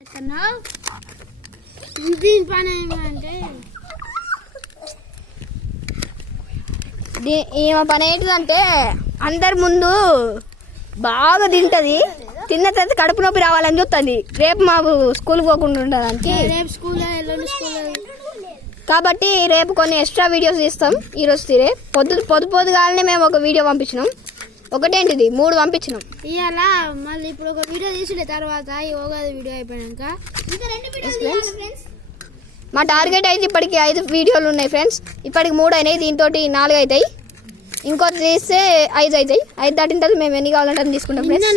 దీని పని ఏమంటే ఈమె పని ఏంటిదంటే అందరి ముందు బాగా తింటది, తిన్న తర్వాత కడుపు నొప్పి రావాలని చూస్తుంది. రేపు మాకు స్కూల్ పోకుండా ఉండడానికి కాబట్టి రేపు కొన్ని ఎక్స్ట్రా వీడియోస్ తీస్తాం. ఈరోజు తీరే పొద్దుగాలనే మేము ఒక వీడియో పంపించినాం. ఒకటేంటిది 3 పంపించినాం. ఇవాళ మళ్ళీ ఇప్పుడు ఒక వీడియో తీసుడే తర్వాత ఈ ఓగాది వీడియో అయిపోయాక మా టార్గెట్ అయితే ఇప్పటికి 5 వీడియోలు ఉన్నాయి ఫ్రెండ్స్. ఇప్పటికి 3 అయినాయి, దీంతో 4 అవుతాయి. ఇంకోటి తీస్తే 5 అవుతాయి. 5 దాటిన తర్వాత మేము ఎన్ని కావాలంటే అని తీసుకుంటాం ఫ్రెండ్స్.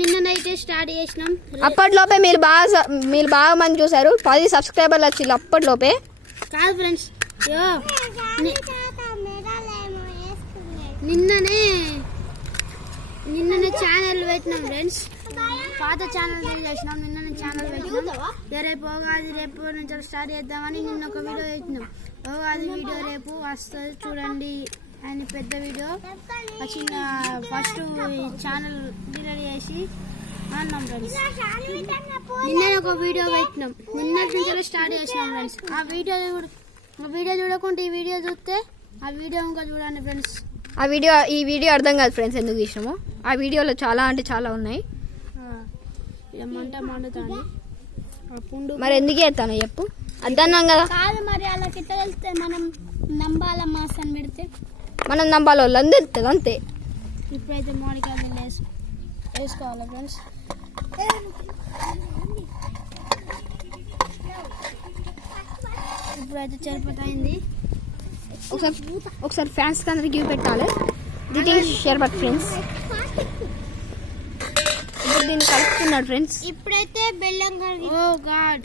నిన్ననైతే స్టార్ట్ చేసినాం. అప్పట్లోపే మీరు బాగా మంది చూసారు. 10 సబ్స్క్రైబర్లు వచ్చింది అప్పట్లోపే. కాదు ఫ్రెండ్స్, నిన్ననే ఛానల్ పెట్టినాం ఫ్రెండ్స్. పాత ఛానల్ చేసినాం. నిన్ననే ఛానల్ పెట్టినాం. రేపు ఉగాది రేపు నుంచి స్టార్ట్ చేద్దామని నిన్న ఒక వీడియో పెట్టినాం. ఉగాది వీడియో రేపు వస్తుంది చూడండి అని పెద్ద వీడియో వచ్చిన ఫస్ట్ ఛానల్ డిలీట్ చేసి అన్నాం ఫ్రెండ్స్. నిన్న ఒక వీడియో పెట్టినాం. నిన్నటి నుంచి స్టార్ట్ చేసినాం ఫ్రెండ్స్. ఆ వీడియో చూడకుండా ఈ వీడియో చూస్తే ఆ వీడియో ఇంకా చూడండి ఫ్రెండ్స్. ఈ వీడియో అర్థం కాదు ఫ్రెండ్స్ ఎందుకు తీసినామో. ఆ వీడియోలో చాలా అంటే చాలా ఉన్నాయి. మంట మండుతాను మరి ఎందుకు చేస్తాను చెప్పు. అద్దన్నాం కదా. కాదు మరి అలా కిట్ట వెళ్తే మనం నంబాల మాసాన్ని పెడితే మనం నంబాల వాళ్ళని తెలుస్తుంది అంతే. ఇప్పుడైతే మామిడికాయలు వేసుకోవాలి ఫ్రెండ్స్. ఇప్పుడైతే చెరుపతైంది. ఒకసారి ఫ్యాన్స్ కి అందరికి పెట్టాలి. దిట్ ఈస్ షర్బత్ ఫ్రెండ్స్. ఇప్పుడు దీన్ని కలుపుతున్నాడు ఫ్రెండ్స్. ఇప్పుడైతే బెల్లం కరిగి ఓ గాడ్